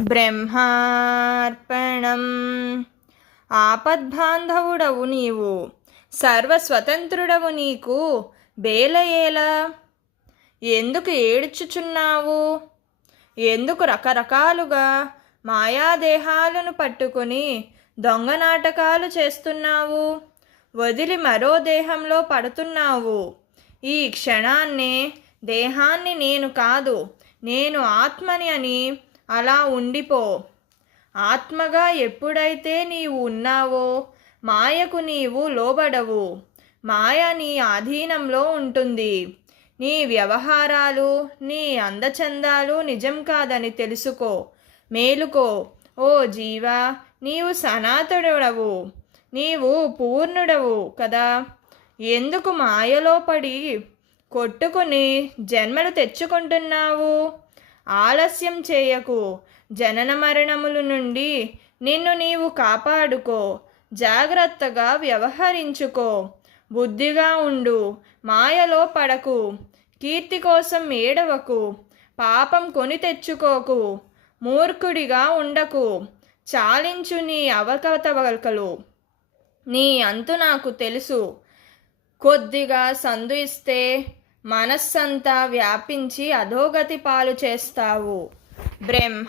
బ్రహ్మార్పణం. ఆపద్బాంధవుడవు నీవు, సర్వస్వతంత్రుడవు, నీకు బేలయేలా? ఎందుకు ఏడ్చుచున్నావు? ఎందుకు రకరకాలుగా మాయాదేహాలను పట్టుకుని దొంగ నాటకాలు చేస్తున్నావు? వదిలి మరో దేహంలో పడుతున్నావు. ఈ క్షణాన్నే దేహాన్ని నేను కాదు, నేను ఆత్మని అని అలా ఉండిపో. ఆత్మగా ఎప్పుడైతే నీవు ఉన్నావో మాయకు నీవు లోబడవు. మాయ నీ ఆధీనంలో ఉంటుంది. నీ వ్యవహారాలు, నీ అందచందాలు నిజం కాదని తెలుసుకో. మేలుకో ఓ జీవా, నీవు సనాతనుడవు, నీవు పూర్ణుడవు కదా. ఎందుకు మాయలో పడి కొట్టుకుని జన్మలు తెచ్చుకుంటున్నావు? ఆలస్యం చేయకు. జనన మరణముల నుండి నిన్ను నీవు కాపాడుకో. జాగ్రత్తగా వ్యవహరించుకో. బుద్ధిగా ఉండు. మాయలో పడకు. కీర్తి కోసం ఏడవకు. పాపం కొని తెచ్చుకోకు. మూర్ఖుడిగా ఉండకు. చాలించు నీ అవకతవకలు. నీ అంతు నాకు తెలుసు. కొద్దిగా సందు ఇస్తే మనస్సంతా వ్యాపించి అధోగతి పాలు చేస్తావు. బ్రహ్మార్పణం.